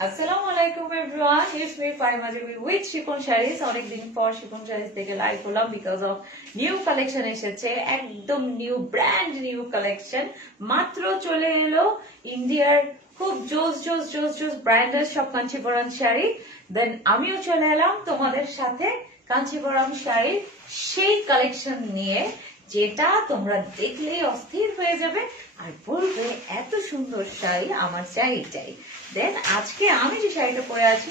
আসসালামু আলাইকুম everyone, it's me Faima Debi with chiffon saris. অনেকদিন পর শিফন শাড়িজ থেকে লাইভ করলাম বিকজ অফ নিউ কালেকশন এসেছে, একদম নিউ ব্র্যান্ড নিউ কালেকশন মাত্র চলে এলো ইন্ডিয়ার খুব জোস জোস জোস জোস ব্র্যান্ডের সব কাঞ্চিপুরম শাড়ি। দেন আমিও চলে এলাম তোমাদের সাথে কাঞ্চিপুরম শাড়ির সেই কালেকশন নিয়ে যেটা তোমরা দেখলেই অস্থির হয়ে যাবে আর বলবে এত সুন্দর শাড়ি আমার চাই। দেন আজকে আমি যে শাড়িটা পরে আছি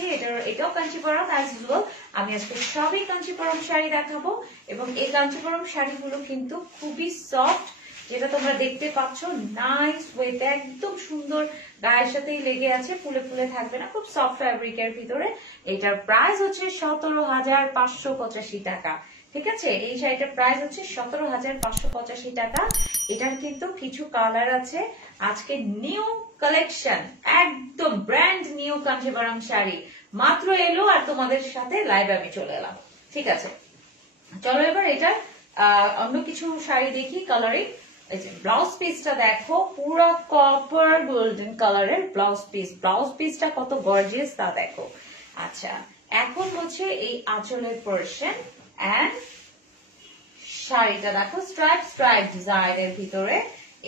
এটাও কাঞ্চিপুরম অ্যাজ ইউজুয়াল। আমি আজকে সবই কাঞ্চিপুরম শাড়ি দেখাবো এবং এই কাঞ্চিপুরম শাড়িগুলো কিন্তু খুবই সফট, যেটা তোমরা দেখতে পাচ্ছ নাইস ওয়েতে একদম সুন্দর গায়ের সাথেই লেগে আছে, ফুলে ফুলে থাকবে না, খুব সফট ফ্যাব্রিকের ভিতরে। এটার প্রাইস হচ্ছে 17,585 টাকা। ঠিক আছে, এই শাড়িটার প্রাইস হচ্ছে 17,585 টাকা। এটার কিন্তু কিছু কালার আছে। আজকে নিউ কালেকশন, একদম ব্র্যান্ড নিউ কাঞ্চিপুরম শাড়ি মাত্র এলো আর তোমাদের সাথে লাইভ আমি চলে এলাম। ঠিক আছে, চলো এবার এটা অন্য কিছু শাড়ি দেখি কালারিং। এই যে ব্লাউজ পিসটা দেখো, পুরো কপার গোল্ডেন কালারের ব্লাউজ পিসটা কত গর্জিয়াস তা দেখো। আচ্ছা, এখন হচ্ছে এই আঁচলের পোরশন এন্ড শাড়িটা দেখো স্ট্রাইপ ডিজাইনের ভিতরে।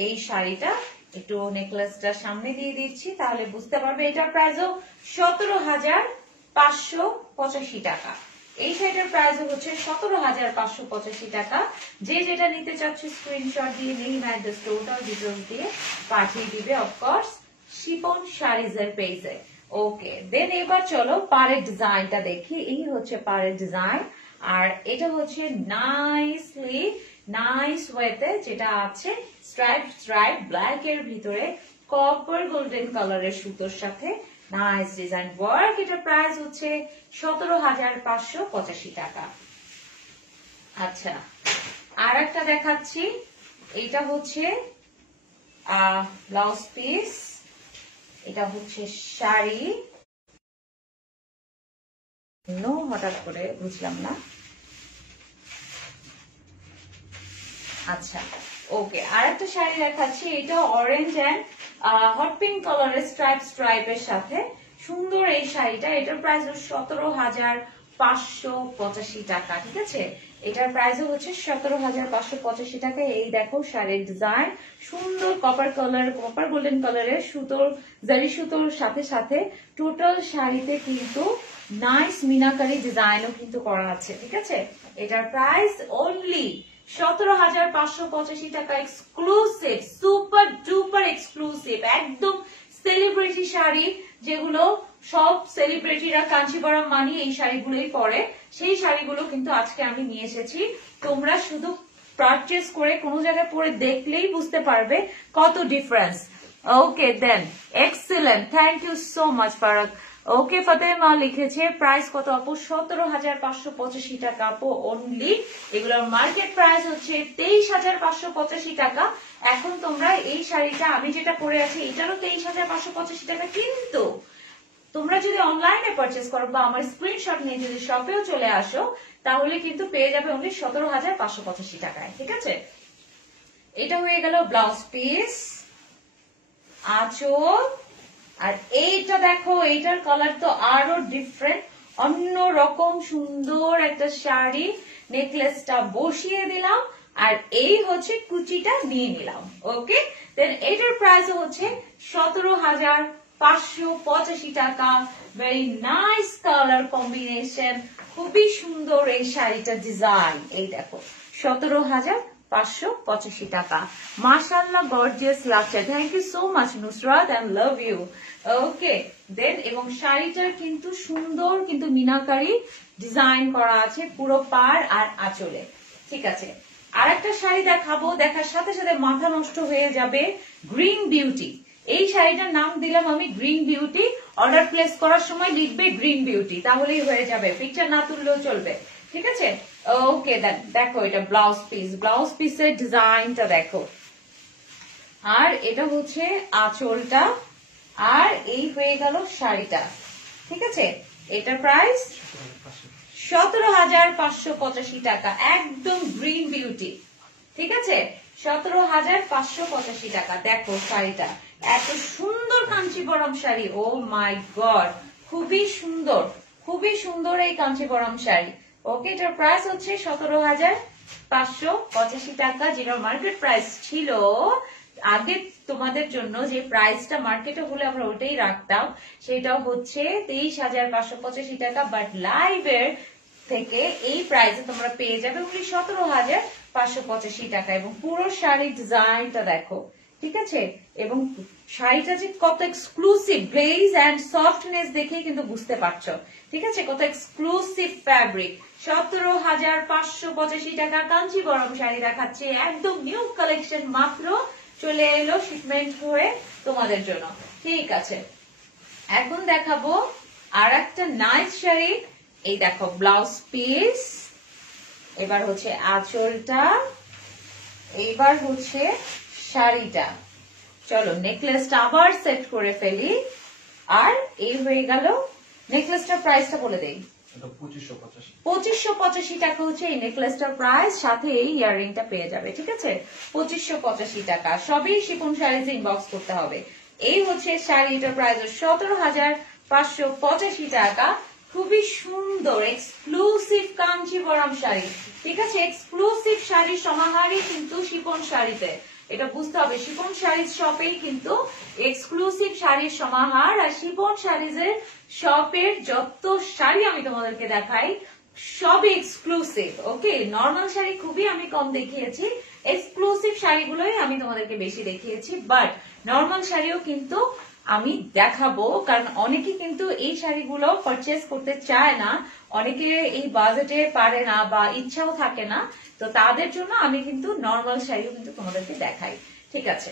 এই শাড়িটা একটু নেকলেসটা সামনে দিয়ে দিচ্ছি তাহলে বুঝতে পারবে। এটার প্রাইসও 17,585 টাকা। এই শাড়িটার প্রাইস হচ্ছে 17,585 টাকা। যে যেটা নিতে চাচ্ছে স্ক্রিনশট দিয়ে নেম অ্যাড্রেস টোটাল ডিটেইলস দিয়ে পাঠিয়ে দিবে অফকোর্স শিফন শাড়িজের পেজে। ওকে, দেন এবার চলো পাড়ের ডিজাইনটা দেখি। এই হচ্ছে পাড়ের ডিজাইন আর এটা হচ্ছে নাইস ওয়েতে যেটা আছে স্ট্রাইপ ব্ল্যাক এর ভিতরে কপার গোল্ডেন কালারের সুতোর সাথে নাইস ডিজাইন ওয়ার্ক। এটার প্রাইস হচ্ছে 17,585 টাকা। আচ্ছা, আর একটা দেখাচ্ছি। এটা হচ্ছে ব্লাউজ পিস, এটা হচ্ছে শাড়ি। হঠাৎ করে বুঝলাম না। আচ্ছা, ওকে, আর একটা শাড়ি দেখাচ্ছি। এটা অরেঞ্জ এন্ড হট পিঙ্ক কালারের স্ট্রাইপের সাথে সুন্দর এই শাড়িটা। এটার প্রাইস 17,585 টাকা। ঠিক আছে, এটার প্রাইস হচ্ছে 17,585 টাকা। এই দেখো শাড়ির ডিজাইন সুন্দর কপার গোল্ডেন কালারের সুতোর জারি সুতোর সাথে সাথে টোটাল শাড়িতে কিন্তু নাইস মিনাকারি ডিজাইনও কিন্তু করা আছে। ঠিক আছে, এটার প্রাইস অনলি 17,585 টাকা। এক্সক্লুসিভ, সুপার ডুপার এক্সক্লুসিভ, একদম সেলিব্রিটি শাড়ি, যেগুলো সব সেলিব্রিটিরা কাঞ্চিপুরম মানি এই শাড়িগুলোই পরে, সেই শাড়িগুলো কিন্তু আজকে আমি নিয়ে এসেছি। তোমরা শুধু পারচেস করে কোনো জায়গায় পরে দেখলেই বুঝতে পারবে কত difference. Okay, then excellent, thank you so much ফারাক। ওকে, ফাতেমা লিখেছে প্রাইস কত আপু? 17,585 টাকা আপু অনলি। এগুলোর মার্কেট প্রাইস হচ্ছে 23,585 টাকা। এখন তোমরা এই শাড়িটা আমি যেটা পরে আছি এটারও 23,585 টাকা, কিন্তু তোমরা যদি অনলাইনে পারচেস করো বা আমার স্ক্রিনশট নিয়ে যদি শপেও চলে আসো তাহলে কিন্তু পেয়ে যাবে অনলি 17,585 টাকায়। ঠিক আছে, এটা হয়ে গেল ব্লাউজ পিস, আঁচল। আর এইটা দেখো, এইটার কালার তো আরো ডিফারেন্ট, অন্য রকম সুন্দর একটা শাড়ি। নেকলেসটা বসিয়ে দিলাম আর এই হচ্ছে কুচিটা নিয়ে নিলাম। ওকে, দেন এটার প্রাইস হচ্ছে 17,585 টাকা। ভেরি নাইস কালার কম্বিনেশন, খুবই সুন্দর এই শাড়িটা ডিজাইন। এই দেখো 17,585 টাকা। মাশাআল্লাহ, গর্জিয়াস লাগছে। Thank you so much Nusrat and love you. Okay, then এবং শাড়িটার কিন্তু সুন্দর কিন্তু মিনাকারি ডিজাইন করা আছে পুরো পাড় আর আঁচলে। ঠিক আছে, আর একটা শাড়ি দেখাবো, দেখার সাথে সাথে মাথা নষ্ট হয়ে যাবে। গ্রিন বিউটি, এই শাড়িটার নাম দিলাম আমি গ্রিন বিউটি। অর্ডার প্লেস করার সময় লিখবে গ্রিন বিউটি, তাহলেই হয়ে যাবে, পিকচার না তুললেও চলবে। ঠিক আছে, ওকে, দেখো এটা ব্লাউজ পিসের ডিজাইনটা দেখো, আর এটা হচ্ছে আঁচলটা, আর এই হয়ে গেল শাড়িটা। ঠিক আছে, এটার প্রাইস 17,585 টাকা, একদম গ্রিন বিউটি। ঠিক আছে, 17,585 টাকা। দেখো শাড়িটা এত সুন্দর কাঞ্চিবরম শাড়ি, ও মাই গড, খুবই সুন্দর এই কাঞ্চিবরম শাড়ি। ওকে, এটার প্রাইস হচ্ছে 17,585 টাকা, যেটা মার্কেট প্রাইস ছিল আগে তোমাদের জন্য যে প্রাইসটা মার্কেটে হলে আমরা ওটাই রাখতাম, সেটা হচ্ছে 23,585 টাকা, বাট লাইভের থেকে এই প্রাইসে তোমরা পেয়ে যাবে ওনলি 17,585 টাকা। এবং পুরো শাড়ির ডিজাইনটা দেখো, ঠিক আছে, এবং শাড়িটা যে কত এক্সক্লুসিভ, গ্লেজ এন্ড সফটনেস দেখেই কিন্তু বুঝতে পারছো, ঠিক আছে, কত এক্সক্লুসিভ ফ্যাব্রিক। 17,585 টাকা কাঞ্চিবরম শাড়ি দেখাচ্ছে, একদম নিউ কালেকশন, মাত্র চলে এলো শিপমেন্ট হয়ে তোমাদের জন্য। ঠিক আছে, এখন দেখাবো আর একটা নাইস শাড়ি। এই দেখো ব্লাউজ পিস, এবার হচ্ছে আঁচলটা, এইবার হচ্ছে শাড়িটা। চলো নেকলেসটা আবার সেট করে ফেলি। আর এই হয়ে গেল নেকলেসটার প্রাইসটা বলে দেই, 2585 টাকা হচ্ছে এই নেকলেসটার প্রাইস, সাথে এই ইয়াররিংটা পেয়ে যাবে, ঠিক আছে, 2585 টাকা। সবই শিফন শাড়িতে ইনবক্স করতে হবে। এই হচ্ছে শাড়িটার প্রাইস 17,585 টাকা। খুবই সুন্দর এক্সক্লুসিভ কাঞ্চিবরম শাড়ি, ঠিক আছে, এক্সক্লুসিভ শাড়ির সমাহারই কিন্তু শিফন শাড়িতে, এটা বুঝতে হবে। শিফন শাড়ির শপেই কিন্তু এক্সক্লুসিভ শাড়ির সমাহার, আর শিফন শাড়িজের শপের যত শাড়ি আমি তোমাদেরকে দেখাই সবই এক্সক্লুসিভ। ওকে, নর্মাল শাড়ি খুবই আমি কম দেখিয়েছি, এক্সক্লুসিভ শাড়িগুলোই আমি তোমাদেরকে বেশি দেখিয়েছি, বাট নর্মাল শাড়িও কিন্তু আমি দেখাবো, কারণ অনেকে কিন্তু এই শাড়িগুলো পারচেজ করতে চায় না, অনেকে এই বাজেটে পারে না বা ইচ্ছাও থাকে না, তো তাদের জন্য আমি কিন্তু নর্মাল শাড়িও কিন্তু তোমাদেরকে দেখাই, ঠিক আছে।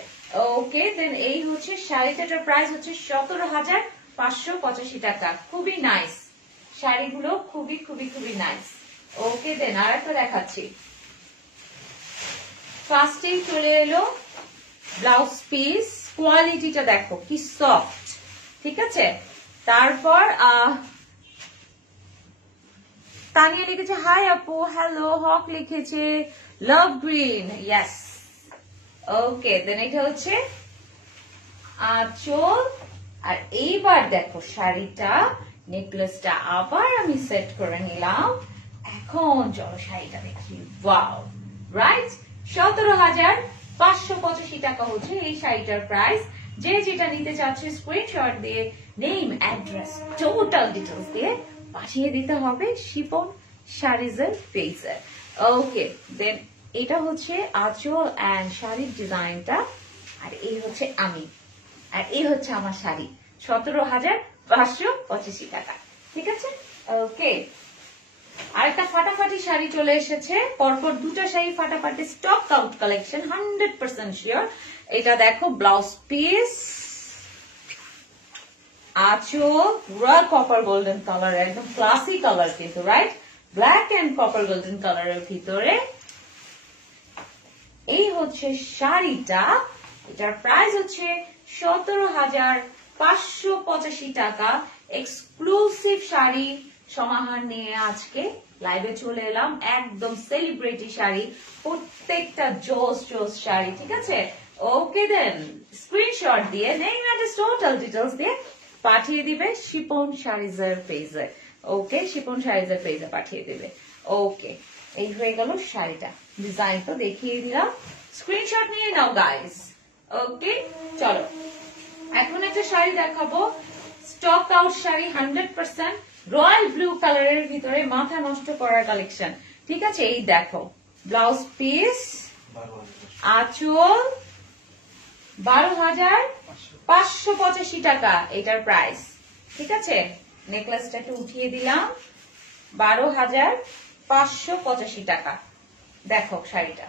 ওকে, দেন এই হচ্ছে শাড়িটার প্রাইস হচ্ছে 17,585 টাকা। খুবই নাইস শাড়িগুলো, খুবই খুবই খুবই নাইস। ওকে, দেন আর একটা দেখাচ্ছি। ফার্স্টেই চলে এলো ব্লাউজ পিস, কোয়ালিটিটা দেখো কি সফট, ঠিক আছে। তারপর তানিয়া লিখেছে হাই আপু, হ্যালো, হক লিখেছে লাভ গ্রিন, ইয়েস। ওকে, দেন এটা হচ্ছে আঁচল। আর এইবার দেখো শাড়িটা, নেকলেসটা আবার আমি সেট করে নিলাম। এখন চলো শাড়িটা দেখি। ওয়াও, রাইট, 17,585 টাকা হচ্ছে এই শাড়িটার প্রাইস। যে যেটা নিতে চাচ্ছে স্ক্রিনশট দিয়ে নেম, অ্যাড্রেস, টোটাল ডিটেলস দিয়ে পাঠিয়ে দিতে হবে শিফন শাড়িজের পেজে। ওকে, দেন এটা হচ্ছে আঁচল এন্ড শাড়ির ডিজাইনটা, আর এই হচ্ছে আমি, আর এই হচ্ছে আমার শাড়ি, 17,585 টাকা, ঠিক আছে। ওকে, আরেকটা ফাটাফাটি শাড়ি চলে এসেছে, পরপর দুটা শাড়ি ফাটাফাটি, স্টক আউট কালেকশন, 100% শিওর। এটা দেখো ব্লাউজ পিস, আঁচল পুরা কপার গোল্ডেন কালার, একদম ক্লাসি কালার কিন্তু, right, black and copper golden কালারের ভিতরে। এই হচ্ছে শাড়িটা, এটার প্রাইস হচ্ছে 17,585 টাকা। এক্সক্লুসিভ শাড়ি সমাহার নিয়ে আজকে লাইভে চলে এলাম, একদম সেলিব্রিটি শাড়ি, প্রত্যেকটা জোস জোস শাড়ি, ঠিক আছে। ওকে, দেন স্ক্রিনশট দিয়ে নেম, অ্যাড্রেস, টোটাল ডিটেলস দিয়ে পাঠিয়ে দিবে শিফন শাড়িজের পেজে। ওকে, শিফন শাড়িজের পেজে পাঠিয়ে দিবে। ওকে, এই হয়ে গেল শাড়িটা, ডিজাইন তো দেখিয়ে দিলাম, স্ক্রিনশট নিয়ে নাও গাইস। ওকে, চলো এখন একটা শাড়ি দেখাবো, stock out sari, 100% royal blue কালারের ভিতরে, মাথা নষ্ট করার কালেকশন, ঠিক আছে। এই দেখো ব্লাউজ পিস, আঁচল, 12,585 টাকা এটার প্রাইস, ঠিক আছে। নেকলেসটা একটু উঠিয়ে দিলাম, 12,585 টাকা। দেখো শাড়িটা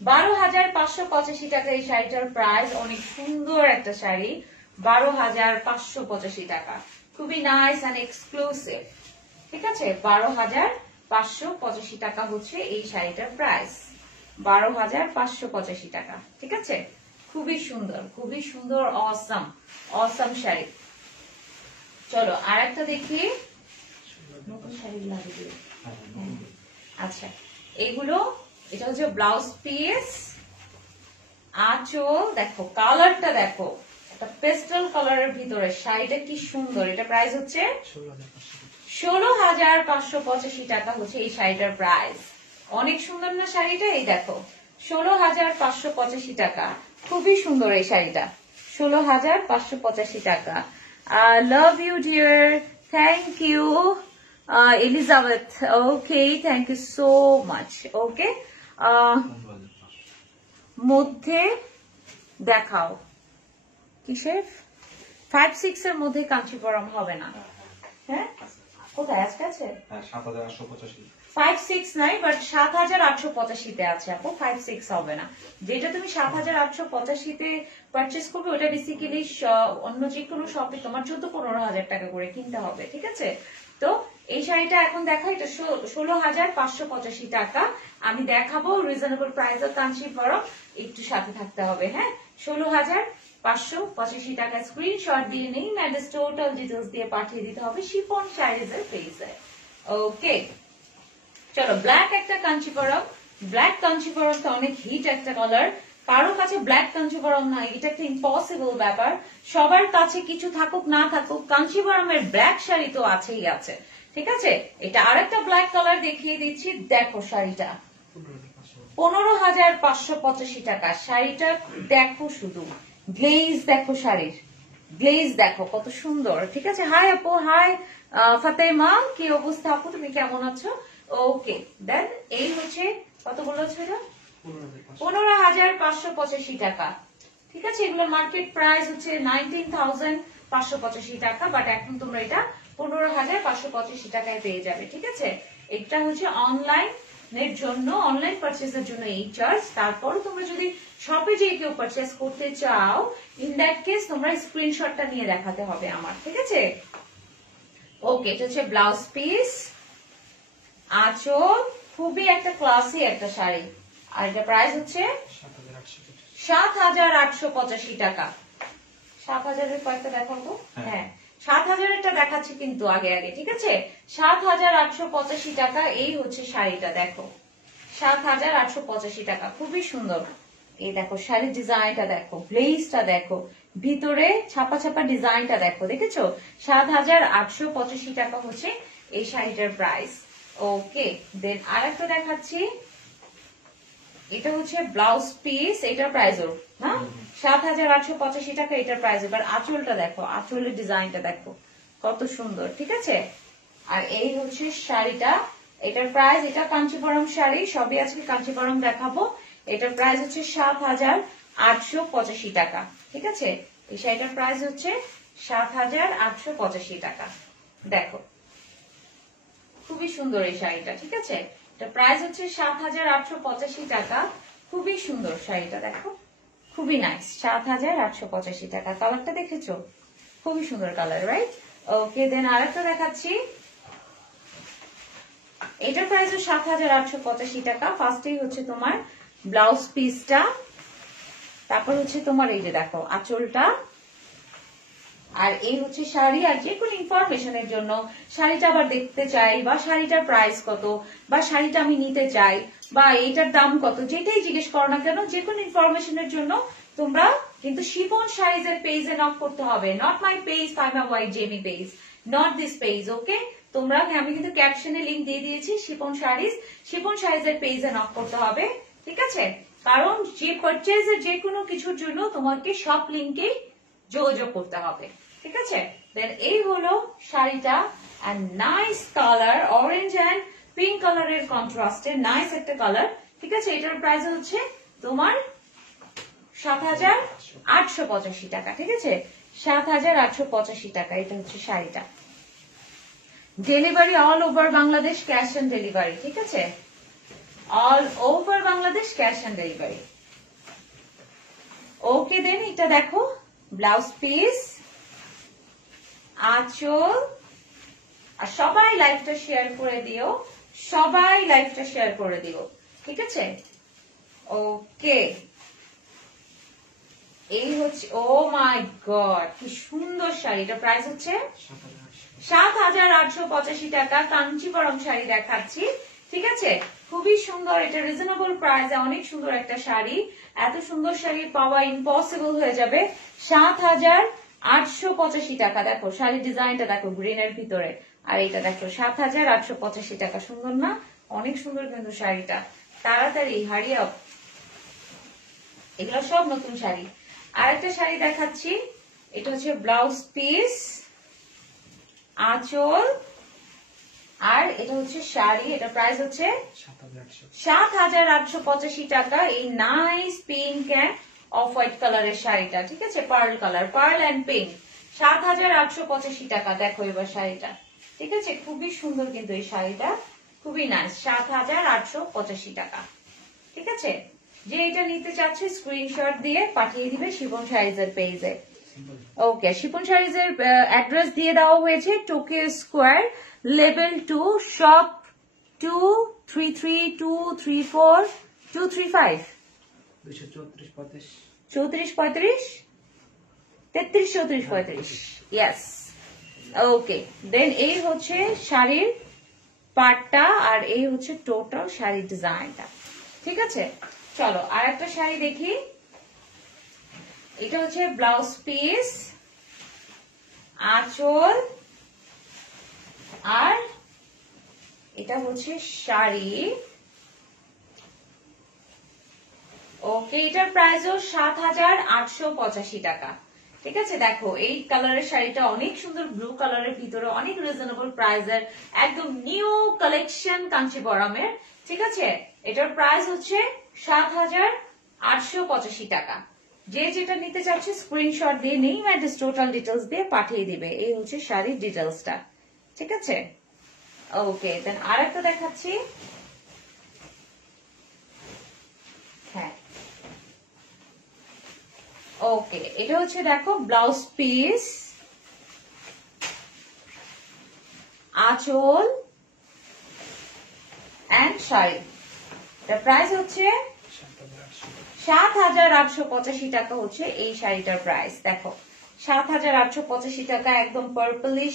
12,585 টাকা এই শাড়িটার প্রাইস, অনেক সুন্দর একটা শাড়ি, 12,585 টাকা, খুবই নাইস এন্ড এক্সক্লুসিভ, ঠিক আছে। 12,585 টাকা হচ্ছে এই শাড়িটার প্রাইস, 12,585 টাকা, ঠিক আছে। খুবই সুন্দর, খুবই সুন্দর, অসম অসম শাড়ি। চলো আর একটা দেখি, নতুন শাড়ি লাগিয়ে। আচ্ছা, এগুলো, এটা হচ্ছে ব্লাউজ পিস, আঁচল দেখো, কালারটা দেখো, একটা পেস্টেল কালারের ভিতরে শাড়িটা কি সুন্দর। এটা প্রাইস হচ্ছে 16,585 টাকা হচ্ছে এই শাড়িটার প্রাইস। অনেক সুন্দর না শাড়িটা? এই দেখো 16,585 টাকা, খুবই সুন্দর এই শাড়িটা, 16,585 টাকা। Love you dear, thank you Elizabeth. Okay, thank you so much. Okay, মধ্যে দেখাও কিসের 5-6 এর মধ্যে কাঞ্চিপুরম হবে না? হ্যাঁ, কোথায় আজকে আছে? 5-6 নাই, বাট 7,885 তে আছে আপু, 5-6 হবে না। যেটা তুমি 7,885 তে পারচেস করবে ওটা বেসিক্যালি অন্য যে কোনো শপে তোমার 14-15,000 টাকা করে কিনতে হবে, ঠিক আছে? তো এই শাড়িটা এখন দেখা, এটা 16,585 টাকা। আমি দেখাবো রিজনেবল প্রাইস অফ কাঞ্চিপুরম, একটু সাথে থাকতে হবে। হ্যাঁ, 16,585 টাকা। স্ক্রিনশট দিয়ে নিন, অ্যাড্রেস টোটাল ডিটেলস দিয়ে পাঠিয়ে দিতে হবে শিফন শাড়িজের পেজে। ওকে, চলো ব্ল্যাক একটা কাঞ্চিপুরম। ব্ল্যাক কাঞ্চিপুরম তো অনেক হিট একটা কালার। কারো কাছে ব্ল্যাক কাঞ্চিপুরম নাই, এটা একটা ইম্পসিবল ব্যাপার। সবার কাছে কিছু থাকুক না থাকুক, কাঞ্চিপুরমের ব্ল্যাক শাড়ি তো আছেই আছে, ঠিক আছে? এটা আরেকটা ব্ল্যাক কালার দেখিয়ে দিচ্ছি, দেখো শাড়িটা 15,585 টাকা। শাড়িটা দেখো, শুধু গ্লেজ দেখো, শাড়ির গ্লেজ দেখো কত সুন্দর, ঠিক আছে? হাই আপু, হাই ফাতেমা, কি অবস্থা আপু, তুমি কেমন আছো? ওকে, দেন এই হচ্ছে কত বলেছিল, 15,585 টাকা, ঠিক আছে? এগুলো মার্কেট প্রাইস হচ্ছে 19,585 টাকা, বাট এখন তোমরা এটা 15,585 টাকায় পেয়ে যাবে, ঠিক আছে? এটা হচ্ছে অনলাইন এর জন্য, অনলাইন পারচেসের জন্য এই চার্জ। তারপর তোমরা যদি শপে যে কেউ পারচেস করতে চাও, ইন দ্যাট কেস তোমরা স্ক্রিনশটটা নিয়ে দেখাতে হবে আমার, ঠিক আছে? ওকে, এটা হচ্ছে ব্লাউজ পিস, আঁচল, খুবই একটা ক্লাসি একটা শাড়ি। আর এটা প্রাইস হচ্ছে 7,885 টাকা। 7,000-এর কয়েকটা দেখাবো, হ্যাঁ 7,000-এরটা দেখাচ্ছি কিন্তু আগে আগে, ঠিক আছে? 7,885 টাকা। এই হচ্ছে শাড়িটা, দেখো 7,885 টাকা, খুবই সুন্দর। এই দেখো শাড়ির ডিজাইনটা দেখো, ব্লেজটা দেখো, ভিতরে ছাপা ছাপা ডিজাইনটা দেখো, দেখেছো? 7,885 টাকা হচ্ছে এই শাড়িটার প্রাইস। ওকে, দেন আরেকটা দেখাচ্ছি, এটা হচ্ছে ব্লাউজ পিস, এটার প্রাইস ওর না 7,885 টাকা, এটার প্রাইস। এবার আঁচলটা দেখো, আঁচলের ডিজাইনটা দেখো কত সুন্দর, ঠিক আছে? আর এই হচ্ছে শাড়িটা, এটার প্রাইস, এটা কাঞ্চিপুরম শাড়ি, সবই আজকে কাঞ্চিপুরম দেখাবো। এটার প্রাইস হচ্ছে 7,885 টাকা, ঠিক আছে? এই শাড়িটার প্রাইস হচ্ছে 7,885 টাকা। দেখো খুবই সুন্দর এই শাড়িটা, ঠিক আছে? এটা প্রাইস হচ্ছে 7,885 টাকা, খুবই সুন্দর শাড়িটা, দেখো খুবই নাইস, 7,885 টাকা। কালারটা দেখেছো? খুবই সুন্দর কালার, রাইট? ওকে, দেন আরেকটা দেখাচ্ছি, এটার প্রাইস 7,885 টাকা। ফার্স্টেই হচ্ছে তোমার ব্লাউজ পিসটা, তারপর হচ্ছে তোমার এই যে দেখো আঁচলটা, আর এই হচ্ছে শাড়ি। আর যে কোনো ইনফরমেশনের জন্য, শাড়িটা আবার দেখতে চাই, বা শাড়িটার প্রাইস কত, বা শাড়িটা আমি নিতে চাই, বা এইটার দাম কত, যেটাই জিজ্ঞেস করো না কেন, যে কোনো ইনফরমেশনের জন্য তোমরা কিন্তু শিফন শাড়িজের পেজে নক করতে হবে, not my page, Faima Y Jemi page, not this page. Okay, তোমরা, আমি কিন্তু ক্যাপশনে লিংক দিয়ে দিয়েছি, শিফন শাড়িজ, শিফন শাড়িজের পেজে নক করতে হবে, ঠিক আছে? কারণ যে পারচেজের যে কোনো কিছুর জন্য তোমাকে সব লিঙ্কে যোগাযোগ করতে হবে, ঠিক আছে? দেন এই হলো শাড়িটা, and nice colour, orange and pink কালারের কন্ট্রাস্টে নাইস একটা কালার, ঠিক আছে? এটার প্রাইস হচ্ছে তোমার 7,885 টাকা, ঠিক আছে? 7,885 টাকা, এটা হচ্ছে শাড়িটা। Delivery all over Bangladesh, cash on delivery, ঠিক আছে? All over Bangladesh, cash on delivery. Okay, then এটা দেখো ব্লাউজ পিস, আঁচল। আর সবাই লাইভটা শেয়ার করে দিও, সবাই লাইভটা শেয়ার করে দিও, ঠিক আছে? ওকে, এই হচ্ছে, ও মাই গড কি সুন্দর শাড়ি। এটা প্রাইস হচ্ছে 7,885 টাকা। কাঞ্চিপুরম শাড়ি দেখাচ্ছি, ঠিক আছে? খুবই সুন্দর, এটা রিজনেবল প্রাইসে অনেক সুন্দর একটা শাড়ি। এত সুন্দর শাড়ি পাওয়া ইম্পসিবল হয়ে যাবে। ৭,৮৮৫ টাকা। দেখো শাড়ির ডিজাইনটা দেখো গ্রিনের ভিতরে, আর এটা দেখো ৭,৮৮৫ টাকা। সুন্দর না? অনেক সুন্দর কিন্তু শাড়িটা। তাড়াতাড়ি হারি আপ, এগুলো সব নতুন শাড়ি। আর একটা শাড়ি দেখাচ্ছি, এটা হচ্ছে ব্লাউজ পিস, আঁচল, আর এটা হচ্ছে শাড়ি। এটা প্রাইস হচ্ছে ৭,৮৮৫ টাকা। এই nice pink and off white কালারের শাড়িটা, ঠিক আছে, pearl colour, pearl and pink, ৭,৮৮৫ টাকা। দেখো এবার শাড়িটা, ঠিক আছে, খুবই সুন্দর কিন্তু এই শাড়িটা, খুবই নাইস, ৭,৮৮৫ টাকা। ঠিক আছে, যে এটা নিতে চাচ্ছে স্ক্রিনশট দিয়ে পাঠিয়ে দিবে শিফন শাড়িজের পেজে। ওকে, শিফন শাড়িজের অ্যাড্রেস দিয়ে দেওয়া হয়েছে Tokyo Square, level 2, shop 233234235, 3435, 33 34 35। Yes, okay. Then এই হচ্ছে শাড়ির পাটটা, আর এই হচ্ছে টোটাল শাড়ির ডিজাইনটা। ঠিক আছে, চলো আর একটা শাড়ি দেখি। এটা হচ্ছে ব্লাউজ পিস, আঁচল, আর এটা হচ্ছে শাড়ি। ওকে, এটার প্রাইসও ৭,৮৮৫ টাকা। ঠিক আছে, দেখো এই কালারের শাড়িটা অনেক সুন্দর, ব্লু কালারের ভিতরে, অনেক রিজনেবল প্রাইসের, একদম নিউ কালেকশন কাঞ্চিবরমের। ঠিক আছে, এটার প্রাইস হচ্ছে ৭,৮৮৫ টাকা। যে যেটা নিতে চাচ্ছে স্ক্রিনশট দিয়ে নেই, অ্যাড্রেস টোটাল ডিটেলস দিয়ে পাঠিয়ে দিবে। এই হচ্ছে শাড়ির ডিটেলসটা। ঠিক আছে, ওকে। দেন আর একটা দেখাচ্ছি। হ্যাঁ, ওকে, এটা হচ্ছে দেখো ব্লাউজ পিস, আঁচল এন্ড শাড়ি। এটার প্রাইস হচ্ছে ৭,৮৮৫ টাকা হচ্ছে এই শাড়িটার প্রাইস। দেখো ৭,৮৮৫ টাকা, একদম পার্পলিশ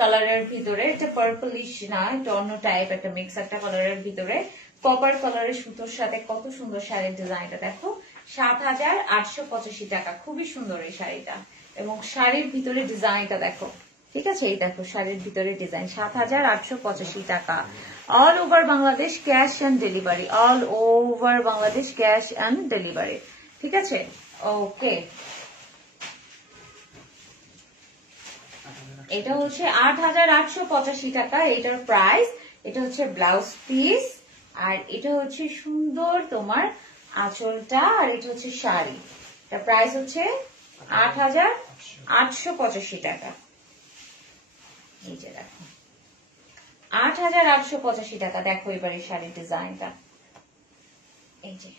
কালারের ভিতরে। এটা পার্পলিশ না, এটা অন্য টাইপ, একটা মিক্স একটা কালারের ভিতরে, কপার কালারের সুতোর সাথে কত সুন্দর শাড়ির ডিজাইনটা দেখো। ৭,৮৮৫ টাকা, খুবই সুন্দর এই শাড়িটা। এবং শাড়ির ভিতরে ডিজাইনটা দেখো, ঠিক আছে, এই দেখো শাড়ির ভিতরে ডিজাইন। ৭,৮৮৫ টাকা। All over Bangladesh cash and delivery, all over Bangladesh cash and delivery. ঠিক আছে, ওকে। এটা হচ্ছে ৮,৮৮৫ টাকা এটার প্রাইস। এটা হচ্ছে ব্লাউজ পিস, আর এটা হচ্ছে সুন্দর তোমার আঁচলটা, আর এটা হচ্ছে শাড়ি। এটা প্রাইস হচ্ছে ৮,৮৮৫ টাকা। এই যে দেখো ৮,৮৮৫ টাকা। দেখো এবার এই শাড়ির ডিজাইনটা, এই যে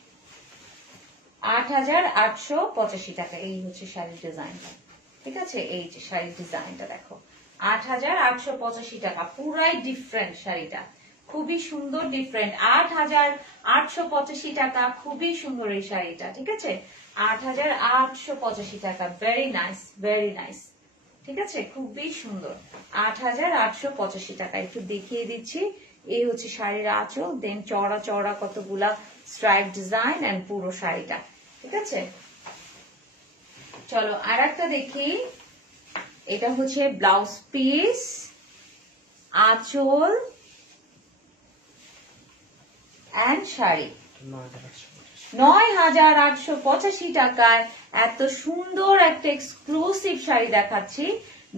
৮,৮৮৫ টাকা। এই হচ্ছে শাড়ির ডিজাইনটা। ঠিক আছে, এই যে শাড়ির ডিজাইনটা দেখো, ৮,৮৮৫ টাকা। পুরাই ডিফারেন্ট শাড়িটা, খুবই সুন্দর, ডিফারেন্ট। ৮,৮৮৫ টাকা, খুবই সুন্দর এই শাড়িটা। ঠিক আছে, ৮,৮৮৫ টাকা। Very nice, very nice. ঠিক আছে, খুবই সুন্দর। ৮,৮৮৫ টাকা। একটু দেখিয়ে দিচ্ছি, এই হচ্ছে শাড়ির আঁচল, দেন চড়া চড়া কতগুলা স্ট্রাইপ ডিজাইন এন্ড পুরো শাড়িটা। ঠিক আছে, চলো আর একটা দেখি। এটা হচ্ছে ব্লাউজ পিস, আঁচল এন্ড শাড়ি। ৯,৮৮৫ টাকায় এত সুন্দর একটা এক্সক্লুসিভ শাড়ি দেখাচ্ছি।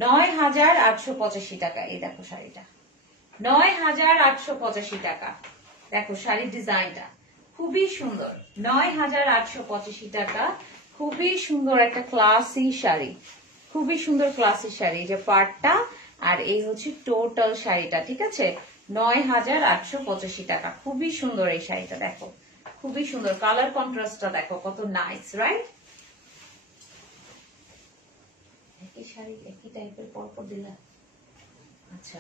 ৯,৮৮৫ টাকা। এই দেখো শাড়িটা, ৯,৮৮৫ টাকা। দেখো শাড়ির ডিজাইনটা খুবই সুন্দর। ৯,৮৮৫ টাকা, খুবই সুন্দর একটা ক্লাসি শাড়ি, খুবই সুন্দর ক্লাসি শাড়ি। এই যে পাটটা, আর এই হচ্ছে টোটাল শাড়িটা। ঠিক আছে, ৯,৮৮৫ টাকা। খুবই সুন্দর এই শাড়িটা দেখো, খুবই সুন্দর। কালার কন্ট্রাস্টটা দেখো কত নাইস, রাইট? একই শাড়ি একই টাইপের পরপর দিলা। আচ্ছা,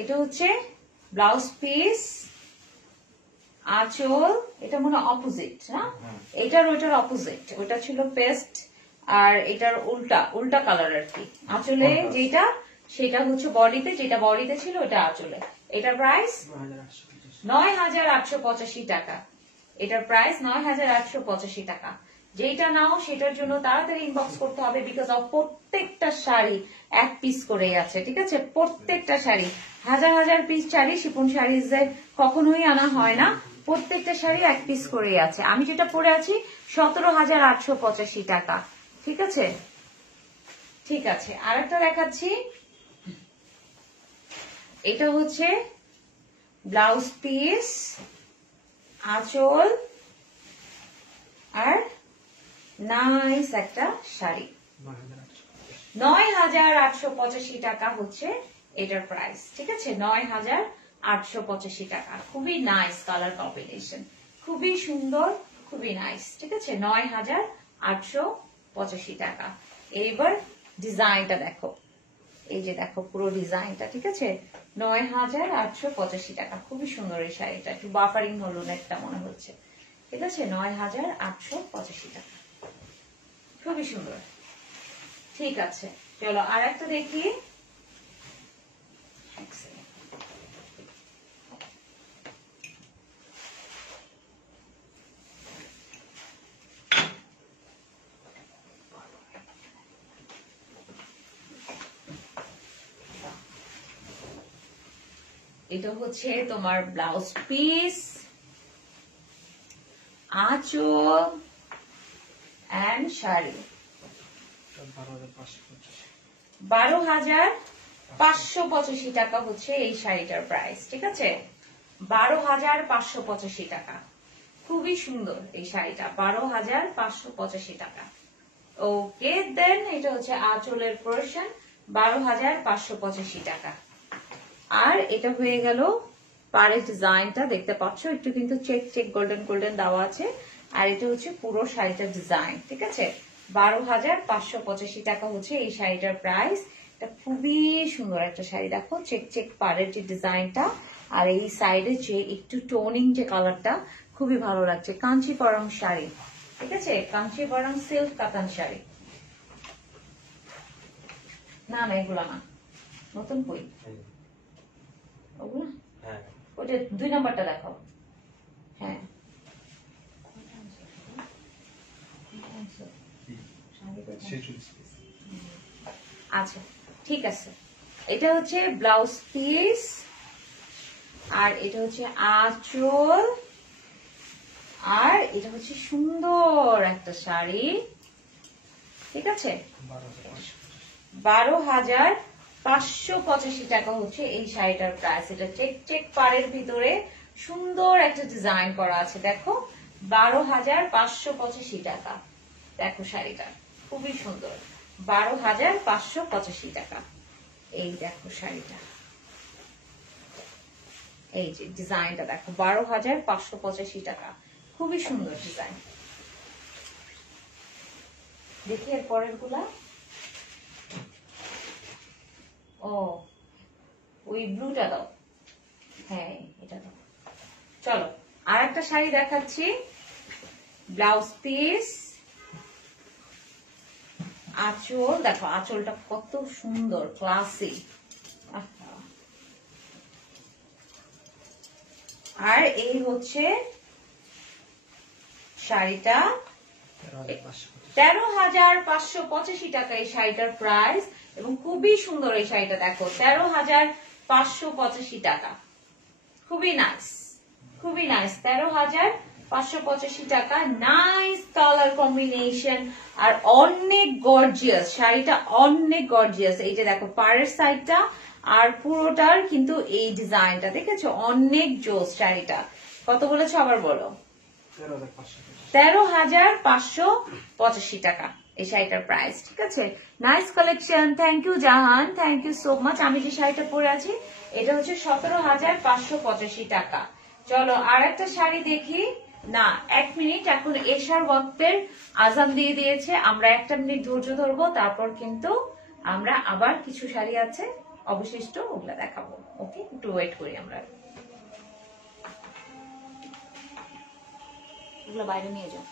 এটা হচ্ছে ব্লাউজ পিস, আঁচল। এটা মনে অপোজিট না, এটার ওইটার অপোজিট। ওইটা ছিল পেস্ট, আর এটার উল্টা, উল্টা কালার আর কি। আঁচলে যেটা সেটা হচ্ছে বডিতে, যেটা বডিতে ছিল ওটা আঁচলে। এটার প্রাইস 9,885 টাকা। এটার প্রাইস 9,885 টাকা। যেটা নাও সেটার জন্য তাড়াতাড়ি ইনবক্স করতে হবে, বিকজ অফ প্রত্যেকটা শাড়ি এক পিস করে আছে, ঠিক আছে? প্রত্যেকটা শাড়ি হাজার হাজার পিস শাড়ি শিপন শাড়িজে কখনোই আনা হয় না, প্রত্যেকটা শাড়ি এক পিস করে আছে। আমি যেটা পরে আছি 17,885 টাকা, ঠিক আছে? ঠিক আছে, আরেকটা দেখাচ্ছি। এটা হচ্ছে ব্লাউজ পিস, আঁচল আর নাইস একটা শাড়ি। 9,885 টাকা হচ্ছে এটার প্রাইস, ঠিক আছে? 9,885 টাকা। খুবই নাইস কালার কম্বিনেশন, খুবই সুন্দর, খুবই নাইস, ঠিক আছে? 9,885 টাকা। এইবার ডিজাইনটা দেখো, এই যে দেখো পুরো ডিজাইনটা, ঠিক আছে? 9,885 টাকা। খুবই সুন্দর এই শাড়িটা, একটু বাফারিং হলো না একটা মনে হচ্ছে, ঠিক আছে? 9,885 টাকা, খুবই সুন্দর। ঠিক আছে, চলো আর একটা দেখি। এটা হচ্ছে তোমার ব্লাউজ পিস, আঁচল এন্ড শাড়ি। 12,585 টাকা হচ্ছে এই শাড়িটার প্রাইস, ঠিক আছে? 12,585 টাকা। খুবই সুন্দর এই শাড়িটা, 12,585 টাকা। ওকে, দেন এটা হচ্ছে আঁচলের পোরশন, 12,585 টাকা। আর এটা হয়ে গেল পাড়ের ডিজাইনটা, দেখতে পাচ্ছ একটু কিন্তু চেক চেক গোল্ডেন গোল্ডেন দেওয়া আছে। আর এটা হচ্ছে পুরো শাড়িটার ডিজাইন, ঠিক আছে? 12,585 টাকা হচ্ছে এই শাড়িটার প্রাইস। এটা খুবই সুন্দর একটা শাড়ি, দেখো চেক চেক পাড়ের যে ডিজাইনটা, আর এই সাইডে যে একটু টোনিং যে কালারটা, খুবই ভালো লাগছে। কাঞ্চিপুরম শাড়ি, ঠিক আছে? কাঞ্চিপুরম সিল্ক কাতান শাড়ি। না না, এগুলো না, নতুন কই ওগুলো? ওটা 2 নাম্বারটা দেখো। হ্যাঁ, আচ্ছা ঠিক আছে। এটা হচ্ছে ব্লাউজ পিস, আর এটা হচ্ছে আঁচল, আর এটা হচ্ছে সুন্দর একটা শাড়ি, ঠিক আছে? 12,585 টাকা হচ্ছে এই শাড়িটার প্রাইস। এটা চেক চেক পাড়ের ভিতরে সুন্দর একটা ডিজাইন করা আছে, দেখো 12,585 টাকা। দেখো শাড়িটা খুবই সুন্দর, 12,585 টাকা। এই দেখো শাড়িটা, এই যে ডিজাইনটা দেখো, 12,585 টাকা। খুবই সুন্দর ডিজাইন। দেখি এর পরের গুলা। ও, ওই ব্লুটা দাও। হ্যাঁ, এটা দাও। চলো আর একটা শাড়ি দেখাচ্ছি। ব্লাউজ পিস, আঁচল, দেখো আঁচলটা কত সুন্দর, ক্লাসি। আর এই হচ্ছে শাড়িটা, 13,585 টাকা এই শাড়িটার প্রাইস। এবং খুবই সুন্দর এই শাড়িটা, দেখো 13,585 টাকা। খুবই নাইস, খুবই নাইস। 13,585 টাকা। নাইস কালার কম্বিনেশন আর অনেক গর্জিয়াস শাড়িটা, অনেক গর্জিয়াস। এই যে দেখো পাড়ের সাইডটা আর পুরোটার কিন্তু এই ডিজাইনটা দেখেছো, অনেক জোস শাড়িটা। কত বলেছো আবার বলো? 13,585 টাকা এই শাড়িটার প্রাইস, ঠিক আছে? Nice collection, thank you Jahan, thank you so much. আমি যে শাড়িটা পরে আছি এটা হচ্ছে 17,585 টাকা। চলো আর একটা শাড়ি দেখি। না, 1 মিনিট, এখন এশার ওয়াক্তের আজান দিয়ে দিয়েছে, আমরা 1 মিনিট ধৈর্য ধরবো, তারপর কিন্তু আমরা আবার কিছু শাড়ি আছে অবশিষ্ট, ওগুলা দেখাবো। ওকে, একটু ওয়েট করি আমরা। এগুলো বাইরে নিয়ে যাও।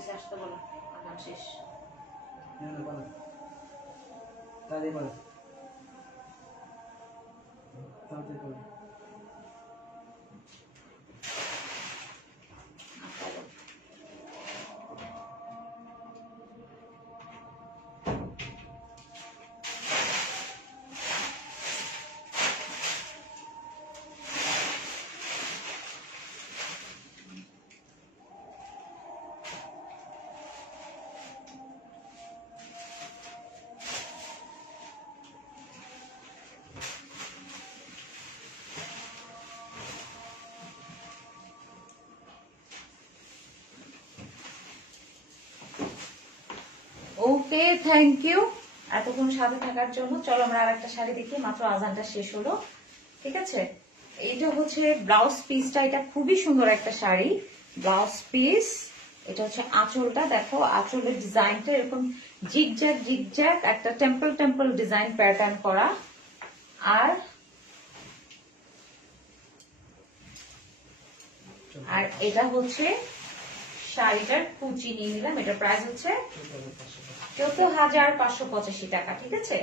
অফিসে আসতে বলো, আগাম শেষ। ওকে, থ্যাংক ইউ এতক্ষণ সাথে থাকার জন্য। চলো আমরা আর একটা শাড়ি দেখি, মাত্র আজানটা শেষ হলো। ঠিক আছে, এইটা হচ্ছে ব্লাউজ পিসটা, এটা খুবই সুন্দর একটা শাড়ি। ব্লাউজ পিস, এটা হচ্ছে আঁচলটা, দেখো আঁচলের ডিজাইনটা এরকম জিগজ্যাগ জিগজ্যাগ একটা টেম্পল টেম্পল ডিজাইন প্যাটার্ন করা। আর এটা হচ্ছে শাড়িটার কুচি নিয়ে নিলাম, এটার প্রাইস হচ্ছে 14,585 টাকা। ঠিক আছে,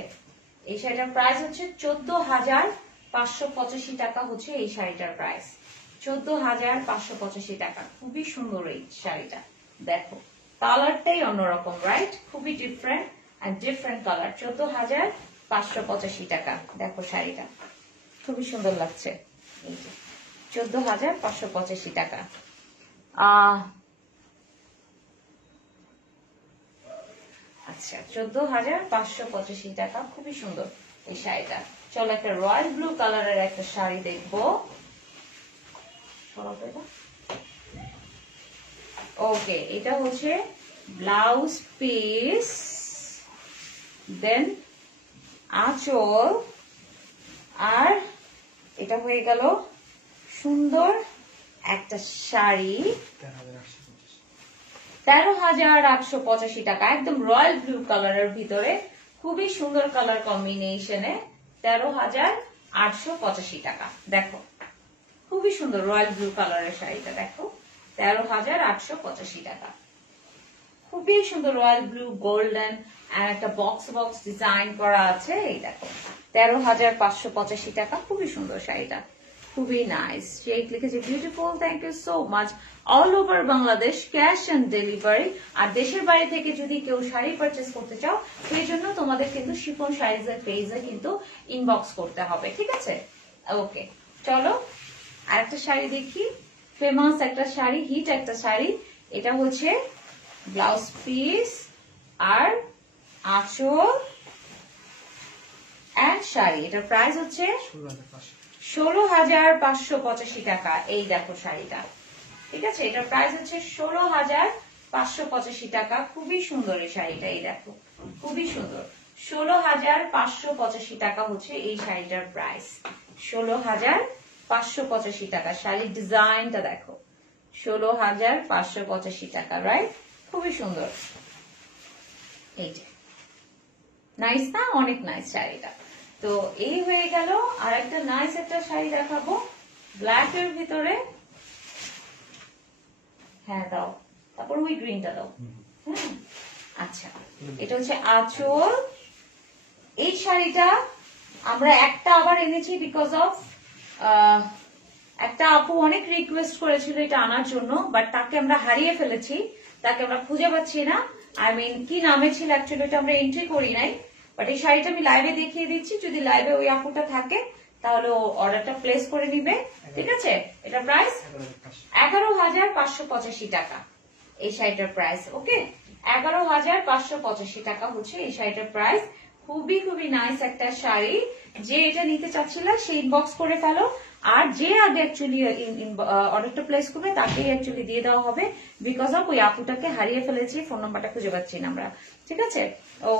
এই শাড়িটার প্রাইস হচ্ছে 14,585 টাকা হচ্ছে এই শাড়িটার প্রাইস, 14,585 টাকা। খুবই সুন্দর এই শাড়িটা, দেখো কালারটাই অন্যরকম, রাইট? খুবই ডিফারেন্ট আর ডিফারেন্ট কালার। 14,585 টাকা। দেখো শাড়িটা খুবই সুন্দর লাগছে, এই যে 14,585 টাকা। আচ্ছা, 14,585 টাকা, খুবই সুন্দর এই শাড়িটা। চলো একটা রয়্যাল ব্লু কালারের একটা শাড়ি দেখবো। ওকে, এটা হচ্ছে ব্লাউজ পিস, দেন আঁচল, আর এটা হয়ে গেল সুন্দর একটা শাড়ি। 13,885 টাকা, একদম রয়্যাল ব্লু কালারের ভিতরে, খুবই সুন্দর কালার কম্বিনেশনে 13,885 টাকা। দেখো খুবই সুন্দর রয়্যাল ব্লু কালারের শাড়িটা, দেখো 13,885 টাকা। খুবই সুন্দর রয়্যাল ব্লু গোল্ডেন আর একটা বক্স বক্স ডিজাইন করা আছে। এই দেখো 13,585 টাকা, খুবই সুন্দর শাড়িটা, খুবই নাইস। শেখ লিখেছে beautiful, thank you so much. All over Bangladesh cash on delivery. আর দেশের বাইরে থেকে যদি কেউ শাড়ি পারচেস করতে চাও, সেই জন্য তোমাদের কিন্তু শিফন শাড়িজের পেজে কিন্তু ইনবক্স করতে হবে। ঠিক আছে, ওকে চলো আর একটা শাড়ি দেখি। ফেমাস একটা শাড়ি, হিট একটা শাড়ি। এটা হচ্ছে ব্লাউজ পিস আর আঁচল এক শাড়ি। এটার প্রাইস হচ্ছে 16,585 টাকা। এই দেখো শাড়িটা, ঠিক আছে, এটার প্রাইস হচ্ছে 16,585 টাকা। খুবই সুন্দর এই শাড়িটা, এই দেখো খুবই সুন্দর। 16,585 টাকা হচ্ছে এই শাড়িটার প্রাইস, 16,585 টাকা। শাড়ির ডিজাইনটা দেখো, 16,585 টাকা, রাইট? খুবই সুন্দর, এই যে নাইস না? অনেক নাইস শাড়িটা। তো এই হয়ে গেল। আর একটা নাইস একটা শাড়ি দেখাবো ব্ল্যাক এর ভিতরে। হ্যাঁ দাও, তারপর ওই গ্রিনটা দাও। হ্যাঁ আচ্ছা, এটা হচ্ছে আঁচল। এই শাড়িটা আমরা একটা আবার এনেছি বিকজ অফ একটা আপু অনেক রিকোয়েস্ট করেছিল এটা আনার জন্য, বাট তাকে আমরা হারিয়ে ফেলেছি, তাকে আমরা খুঁজে পাচ্ছি না। আই মিন কি নামে ছিল অ্যাকচুয়ালি এটা আমরা এন্ট্রি করি নাই, বাট এই শাড়িটা আমি লাইভে দেখিয়ে দিচ্ছি। যদি লাইভে ওই আপুটা থাকে তাহলে ও অর্ডারটা প্লেস করে নিবে। ঠিক আছে, এটা প্রাইস 11,585 টাকা এই শাড়িটার প্রাইস। ওকে, 11,585 টাকা হচ্ছে এই শাড়িটার প্রাইস। খুবই খুবই নাইস একটা শাড়ি। যে এটা নিতে চাচ্ছিল সে ইনবক্স করে ফেলো, আর যে আগে অ্যাকচুয়ালি অর্ডারটা প্লেস করবে তাকে অ্যাকচুয়ালি দিয়ে দেওয়া হবে, বিকজ অফ ওই আপুটাকে হারিয়ে ফেলেছি, ফোন নাম্বারটা খুঁজে পাচ্ছি না আমরা। ঠিক আছে,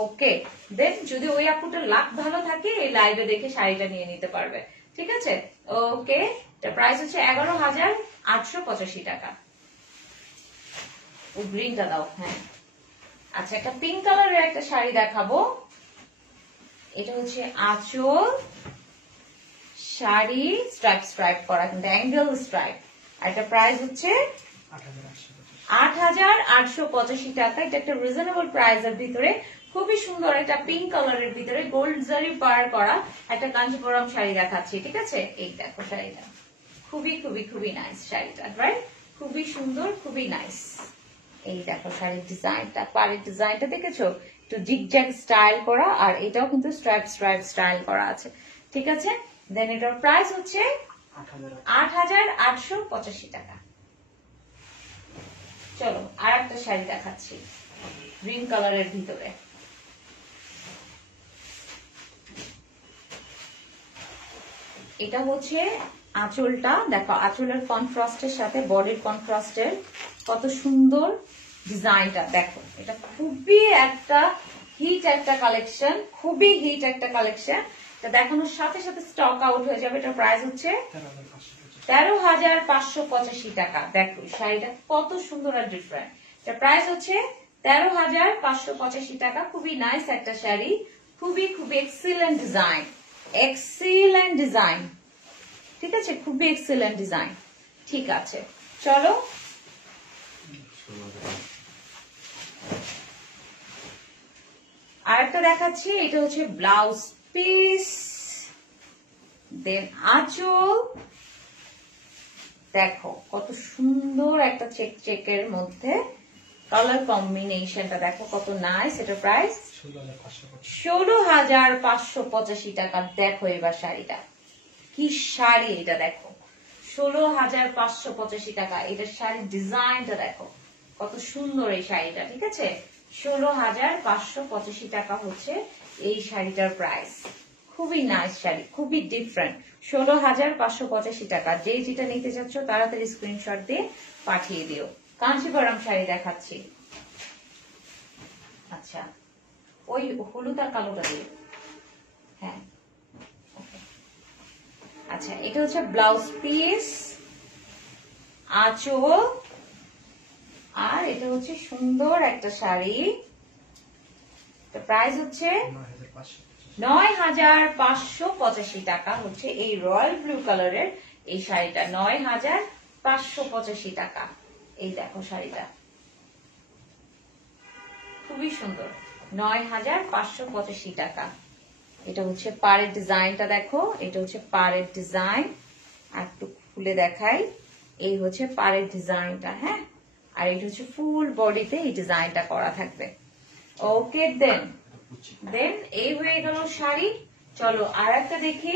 ওকে। দেন যদি ওই আপুটার লাক ভালো থাকে এই লাইভে দেখে শাড়িটা নিয়ে নিতে পারবে। ঠিক আছে, ওকে। প্রাইস হচ্ছে 11,885 টাকা। ও গ্রিনটা দাও। হ্যাঁ আচ্ছা, একটা পিঙ্ক কালারের একটা শাড়ি দেখাবো। এটা হচ্ছে আঁচল, শাড়ি স্ট্রাইপ স্ট্রাইপ করা, কিন্তু অ্যাঙ্গেল স্ট্রাইপ। আর এটা প্রাইস হচ্ছে 8,885 টাকা। এটা একটা রিজনেবল প্রাইসের ভিতরে খুবই সুন্দর একটা পিঙ্ক কালারের ভিতরে গোল্ড জারি পার করা একটা কাঞ্জিপুরম শাড়ি দেখাচ্ছি, ঠিক আছে? এই দেখো শাড়িটা খুবই খুবই খুবই নাইস শাড়িটা, রাইট? খুবই সুন্দর, খুবই নাইস। এই দেখো শাড়ির ডিজাইনটা, পাড়ের ডিজাইনটা দেখেছো? একটু জিগজ্যাগ স্টাইল করা, আর এটাও কিন্তু স্ট্রাইপ স্ট্রাইপ স্টাইল করা আছে, ঠিক আছে? দেন এটার প্রাইস হচ্ছে 8,885 টাকা। চলো আর একটা শাড়ি দেখাচ্ছি গ্রিন কালারের ভিতরে। এটা হচ্ছে আঁচলটা, দেখো আঁচলের কন্ট্রাস্টের সাথে বডির কন্ট্রাস্টের কত সুন্দর ডিজাইনটা দেখো। এটা খুবই একটা হিট একটা কালেকশন, খুবই হিট একটা কালেকশন। এটা দেখানোর সাথে সাথে স্টক আউট হয়ে যাবে। এটার প্রাইস হচ্ছে 13,585 টাকা। দেখো শাড়িটা কত সুন্দর আর ডিফারেন্ট। এটার প্রাইস হচ্ছে 13,585 টাকা। খুবই নাইস একটা শাড়ি, খুবই খুবই এক্সিলেন্ট ডিজাইন, এক্সিলেন্ট ডিজাইন, ঠিক আছে? খুবই এক্সিলেন্ট ডিজাইন, ঠিক আছে? চলো আরেকটা দেখাচ্ছি। এটা হচ্ছে ব্লাউজ পিস, দেন আঁচল। দেখো কত সুন্দর একটা চেক চেকের মধ্যে কালার কম্বিনেশনটা দেখো কত নাইস। এটা প্রাইস 16,585 টাকা। দেখো এবার শাড়িটা কি শাড়ি, এটা দেখো 16,585 টাকা। এটার শাড়ির ডিজাইনটা দেখো কত সুন্দর এই শাড়িটা, ঠিক আছে? 16,585 টাকা হচ্ছে এই শাড়িটার প্রাইস। খুবই নাইস শাড়ি, খুবই ডিফারেন্ট। 16,585 টাকা। যে যেটা নিতে চাচ্ছ তাড়াতাড়ি স্ক্রিনশট দিয়ে পাঠিয়ে দিও। কাঞ্চিপুরম শাড়ি দেখাচ্ছি। আচ্ছা ওই হলুদ আর কালোটা দিয়ে, হ্যাঁ আচ্ছা। এটা হচ্ছে ব্লাউজ পিস, আঁচল, আর এটা হচ্ছে সুন্দর একটা শাড়ি। প্রাইস হচ্ছে 9,585 টাকা হচ্ছে এই রয়্যাল ব্লু কালারের এই শাড়িটা। 9,585 টাকা। এই দেখো শাড়িটা খুবই সুন্দর, 9,585 টাকা। এটা হচ্ছে পাড়ের ডিজাইনটা দেখো, এটা হচ্ছে পাড়ের ডিজাইন। আর একটু খুলে দেখাই, এই হচ্ছে পাড়ের ডিজাইনটা, হ্যাঁ। আর এটা হচ্ছে ফুল বডিতে এই ডিজাইনটা করা থাকবে। ওকে, দেন এই হয়ে গেল শাড়ি। চলো আর একটা দেখি।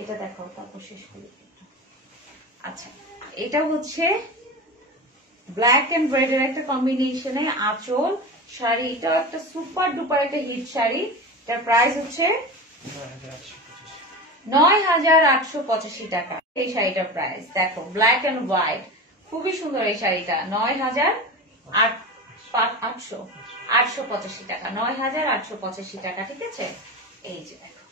এটা দেখো তারপর শেষ করি। আচ্ছা এটা হচ্ছে ব্ল্যাক এন্ড রেড এর একটা কম্বিনেশনে আঁচল শাড়ি। এটা একটা সুপার ডুপার একটা হিট শাড়ি। এটার প্রাইস হচ্ছে 9,885 টাকা। এই শাড়িটার প্রাইস দেখো, ব্ল্যাক এন্ড হোয়াইট, খুবই সুন্দর এই শাড়িটা। 9,885 টাকা, 9,885 টাকা, ঠিক আছে? এই যে দেখো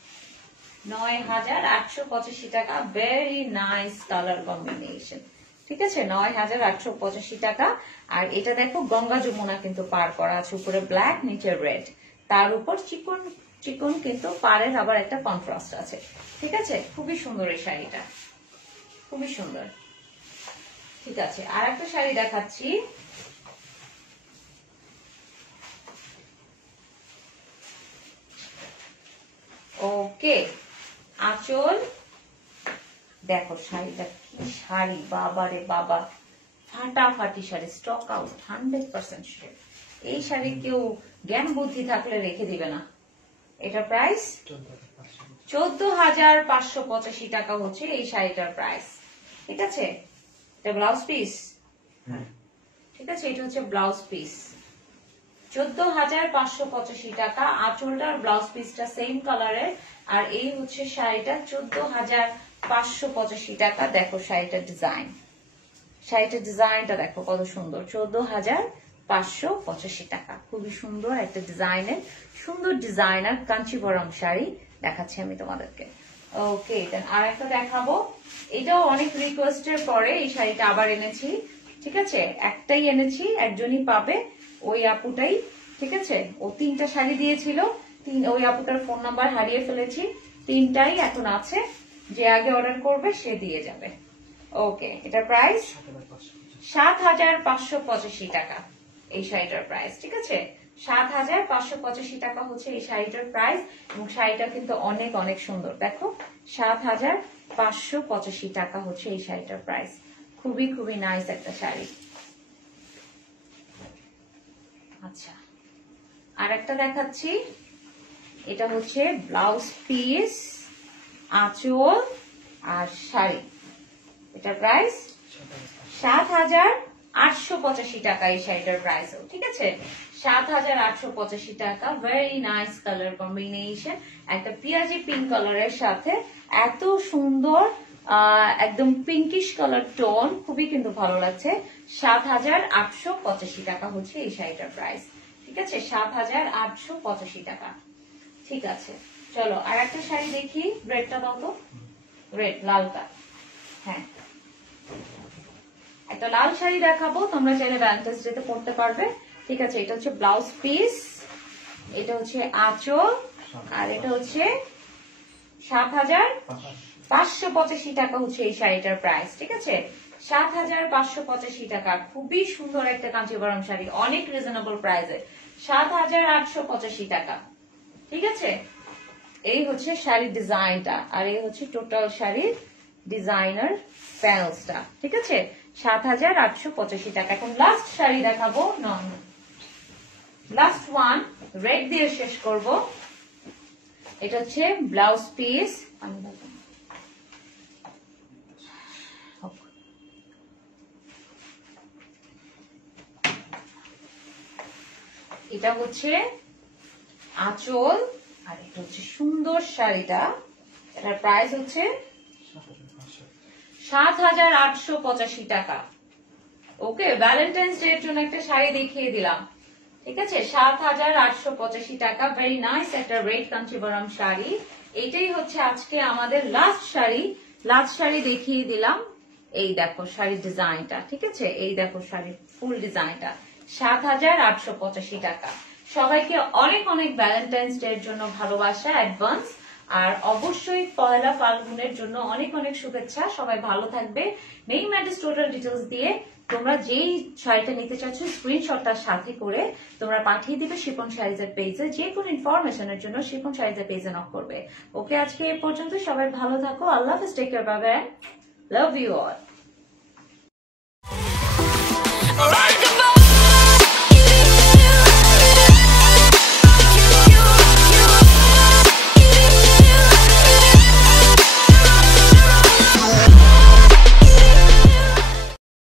9,885 টাকা। ভেরি নাইস কালার কম্বিনেশন, ঠিক আছে? 9,885 টাকা। আর এটা দেখো গঙ্গা যমুনা কিন্তু পার করা আছে, উপরে ব্ল্যাক নিচে রেড, তার উপর চিকন চিকন কিন্তু পাড়ের আবার একটা কন্ট্রাস্ট আছে, ঠিক আছে? খুবই সুন্দর এই শাড়িটা, খুবই সুন্দর, ঠিক আছে? আর একটা শাড়ি দেখাচ্ছি। ওকে, আঁচল দেখো শাড়িটা কি শাড়ি, বাবা রে বাবা, ফাটাফাটি শাড়ি, স্টক আউট 100% শিওর। এই শাড়ি কেউ জ্ঞান বুদ্ধি থাকলে রেখে দিবে না। এটা প্রাইস 14,585 টাকা হচ্ছে এই শাড়িটার প্রাইস, ঠিক আছে? এটা ব্লাউজ পিস, ঠিক আছে? এটা হচ্ছে ব্লাউজ পিস, 14,585 টাকা। আঁচলটার ব্লাউজ পিসটা সেম কালারের। আর এই হচ্ছে শাড়িটা 14,585 টাকা। দেখো শাড়িটার ডিজাইন, শাড়িটার ডিজাইনটা দেখো কত সুন্দর। 14,585 টাকা, খুবই সুন্দর একটা ডিজাইনের, সুন্দর ডিজাইনার কাঞ্চিপুরম শাড়ি দেখাচ্ছি আমি তোমাদেরকে। ওকে, আর একটা দেখাবো। এটাও অনেক রিকোয়েস্টের পরে এই শাড়িটা আবার এনেছি, ঠিক আছে? একটাই এনেছি, একজনই পাবে, ওই আপুটাই, ঠিক আছে? ও 3টা শাড়ি দিয়েছিল, ওই আপুটার ফোন নাম্বার হারিয়ে ফেলেছি, 3টাই এখন আছে। যে আগে অর্ডার করবে সে দিয়ে যাবে। ওকে, এটা প্রাইস ৭,৫৮৫ টাকা এই শাড়িটার প্রাইস। ঠিক আছে, ৭,৫৮৫ টাকা হচ্ছে এই শাড়িটার প্রাইস। এবং শাড়িটা কিন্তু অনেক অনেক সুন্দর, দেখো ৭,৫৮৫ টাকা হচ্ছে এই শাড়িটার প্রাইস। খুবই খুবই নাইস একটা শাড়ি। আচ্ছা, আর একটা দেখাচ্ছি, এটা হচ্ছে ব্লাউজ পিস, আঁচল আর শাড়ি। এটার প্রাইস ৭,৮৮৫ টাকা এই শাড়িটার প্রাইস। ঠিক আছে, ৭,৮৮৫ টাকা। ভেরি নাইস কালার কম্বিনেশন, একটা পিয়াজি পিঙ্ক কালারের সাথে এত সুন্দর একদম পিঙ্কিশ কালার টোন, খুবই কিন্তু ভালো লাগছে। ৭,৮৮৫ টাকা হচ্ছে এই শাড়িটার প্রাইস। ঠিক আছে, ৭,৮৮৫ টাকা। ঠিক আছে, চলো আর একটা শাড়ি দেখি। রেডটা দাও তো, রেড, লালটা। হ্যাঁ, একটা লাল শাড়ি দেখাবো, তোমরা চাইলে ভ্যালেন্টাইন্স ডে তে পরতে পারবে। ঠিক আছে, এটা হচ্ছে ব্লাউজ পিস, এটা হচ্ছে আঁচল, আর এটা হচ্ছে ৭,৫৮৫ টাকা হচ্ছে এই শাড়িটার প্রাইস। ঠিক আছে, ৭,৫৮৫ টাকা। খুবই সুন্দর একটা কাঞ্চিবরম শাড়ি, অনেক রিজনেবল প্রাইসে, ৭,৮৮৫ টাকা। ঠিক আছে, এই হচ্ছে শাড়ির ডিজাইনটা, আর এই হচ্ছে টোটাল শাড়ির ডিজাইনার প্যানেলসটা। ঠিক আছে, ৭,৮৮৫ টাকা। এখন লাস্ট শাড়ি দেখাবো, লাস্ট ওয়ান, রেড দিয়ে শেষ করব। এটা হচ্ছে ব্লাউজ পিস, এটা হচ্ছে আঁচল, আর এটা হচ্ছে সুন্দর শাড়িটা। এটার প্রাইস হচ্ছে ৭,৮৮৫ টাকা। ওকে, ভ্যালেন্টাইন্স ডে এর জন্য একটা শাড়ি দেখিয়ে দিলাম। ঠিক আছে, ৭,৮৮৫ টাকা। ভেরি নাইস একটা রেড কাঞ্চিবরম শাড়ি। এটাই হচ্ছে আজকে আমাদের লাস্ট শাড়ি। লাস্ট শাড়ি দেখিয়ে দিলাম। এই দেখো শাড়ির ডিজাইনটা। ঠিক আছে, এই দেখো শাড়ির ফুল ডিজাইনটা, ৭,৮৮৫ টাকা। সবাইকে অনেক অনেক ভ্যালেন্টাইন্স ডে এর জন্য ভালোবাসা অ্যাডভান্স, আর অবশ্যই পয়লা ফাল্গুনের জন্য অনেক অনেক শুভেচ্ছা। সবাই ভালো থাকবে। নেম অ্যাড্রেস টোটাল ডিটেলস দিয়ে তোমরা যেই শাড়িটা নিতে চাচ্ছ স্ক্রিনশটটার সাথে করে তোমরা পাঠিয়ে দিবে শিপন শাড়িজের পেজে। যে কোনো ইনফরমেশনের জন্য শিপন শাড়িজের পেজে নক করবে। ওকে, আজকে এই পর্যন্ত। সবাই ভালো থাকো। আল্লাহ হাফেজ, take care, bye bye, love you all.